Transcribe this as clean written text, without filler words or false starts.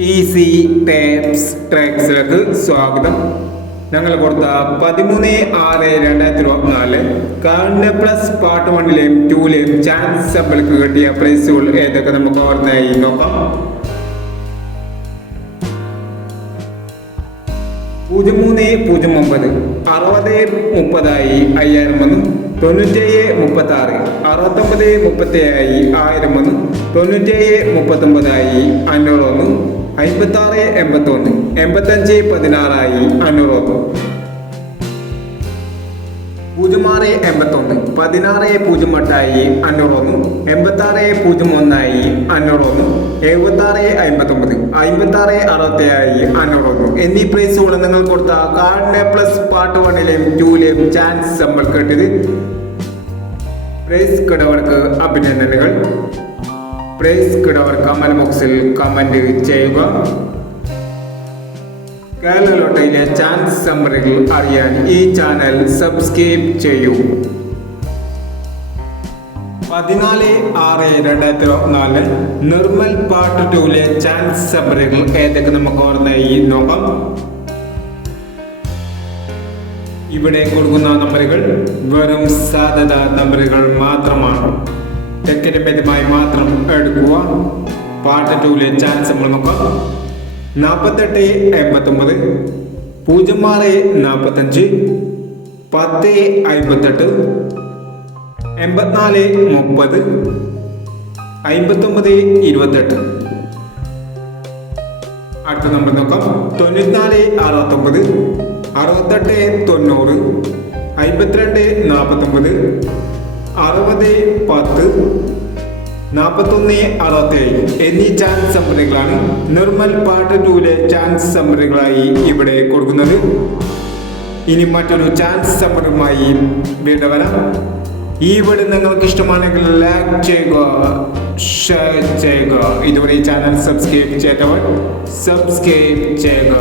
Easy tapes ട്രാക്സിലേക്ക് സ്വാഗതം. ഞങ്ങൾ കൊടുത്ത 13/6/2024 കാർഡിന്റെ പ്ലസ് പാർട്ട് 1ലെയും 2ലെയും ചാൻസ് സബിൾക്ക് കിട്ടിയ പ്രൈസുകൾ ഏതൊക്കെ നമുക്ക് ഓർമ്മയായി നോക്കാം. 0309 6030 5000 വന്നു. 9736 6937 1000 വന്നു. 9739 500 വന്നു. 5681 8516 500 വന്നു. 0681 1608 500 വന്നു. 8601 500 വന്നു. 7659 5667 500 വന്നു എന്നീ പ്രൈസുകൾ നിങ്ങൾ കൊടുത്ത കാർഡിന്റെ പ്ലസ് പാർട്ട് 1ലെയും 2ലെയും ചാൻസ് നമ്മൾ കേട്ടത്. പ്രൈസ് കിടവർക്ക് അഭിനന്ദനങ്ങൾ. പ്രൈസ് കിടവർ കമന്റ് ബോക്സിൽ കമന്റ് ചെയ്യുക. കേരള ലോട്ടറിയിലെ ചാൻസ് സമ്മറികൾ അറിയാൻ ഈ ചാനൽ സബ്സ്ക്രൈബ് ചെയ്യൂ. 14/6/2024 നിർമ്മൽ പാർട്ട് 2ലെ ചാൻസ് സമ്മറികൾ ഏതൊക്കെ നമുക്ക് ഓർമ്മയായി നോക്കാം. ഇവിടെ കൊടുക്കുന്ന നമ്പറുകൾ വെറും സാധ്യത നമ്പറുകൾ മാത്രമാണ്. ടെക്നിക്കമായി മാത്രം എടുക്കുക. പാർട്ട് 2ലെ ചാൻസ് നമ്മൾ നോക്കാം. 4889 0645 1058 8430 5928. അടുത്ത നമ്പർ നോക്കാം. 9469 6890 5249 6010 4167 എന്നീ ചാൻസ് സമ്മറികളാണ് നിർമ്മൽ പാർട്ട് 2ലെ ചാൻസ് സമ്മറികളായി ഇവിടെ കൊടുക്കുന്നത്. ഇനി മറ്റൊരു ചാൻസ് സമ്മറിയുമായി വീണ്ടും വരാം. ഈ വീഡിയോ നിങ്ങൾക്ക് ഇഷ്ടമാണെങ്കിൽ ലൈക്ക് ചെയ്യുക, ഷെയർ ചെയ്യുക. ഇതുവരെ ഈ ചാനൽ സബ്സ്ക്രൈബ് ചെയ്തവർ സബ്സ്ക്രൈബ് ചെയ്യുക.